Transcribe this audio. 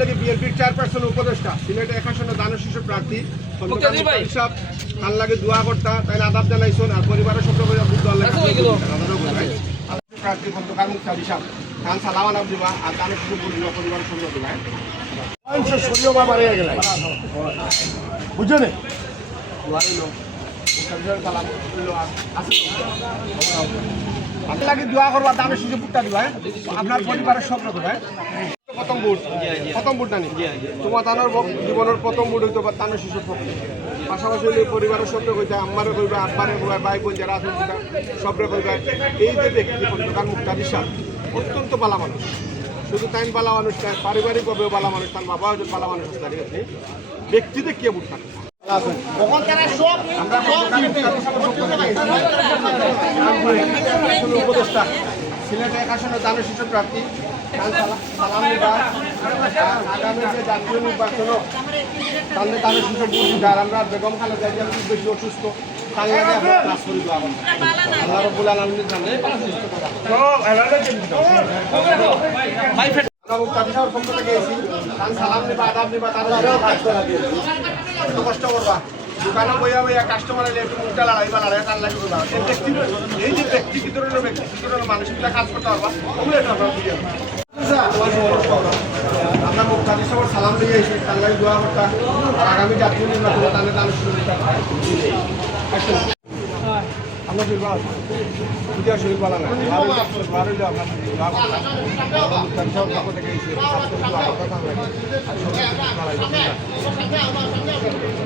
লাগে বিএনপির চেয়ারপারসন উপদেষ্টা সিলেটে দানের শিশু প্রার্থী ভাই। তার লাগে দোয়া করতা তাই আদাব জানাইছেন আর পরিবারের। প্রার্থী খন্দকার সালাম আলাপ দিবা আর দানের শিশু বলিবা পরিবারের সঙ্গে দিবা সরিয়ে বাবা রেগে গেলে। বুঝছ নে আপনার দোয়া করবা দানের শিশু পুট্টা দিবা হ্যাঁ? আপনার পরিবারের সব রকম প্রথম বুট প্রথম বুট নানি তোমার তানোর জীবনের প্রথম বুট হইতো বা তানোর শিশুর পক্ষে। পাশাপাশি হইলে পরিবারের সবরে কইতা আম্মারে কইবা আব্বারে কইবা ভাই বোন যারা আছেন সবরে কইবা। এই যে ব্যক্তি পরিবার মুক্তাদি সাহ অত্যন্ত বালা মানুষ। শুধু তাইন বালা মানুষ নয় পারিবারিকভাবেও বালা মানুষ তার বাবাও যে বালা মানুষ ঠিক আছে। ব্যক্তিতে কে বুট থাকে? উপদেষ্টা সিলেটে একাশনে দানের শিশু প্রার্থী কাল সালা- সালাম নিবা আগামী যে জাতীয় নির্বাচনও, তাহলে দানের শিশু বুঝি তার কষ্ট করবা। দোকানে বইয়া বইয়া কাস্টমার এলে একটু মুখটা লড়াইবা লড়াই তার লাগে করবা এই ব্যক্তি এই যে ব্যক্তি কি ধরনের ব্যক্তি কি ধরনের মানুষগুলা কাজ করতে পারবা ওগুলো এটা আমরা বুঝে আমরা সালাম দিয়ে এসি করতা আগামী জাতীয় নির্বাচনে তাহলে তাহলে শুরু আমরা না আমরা করতাম থেকে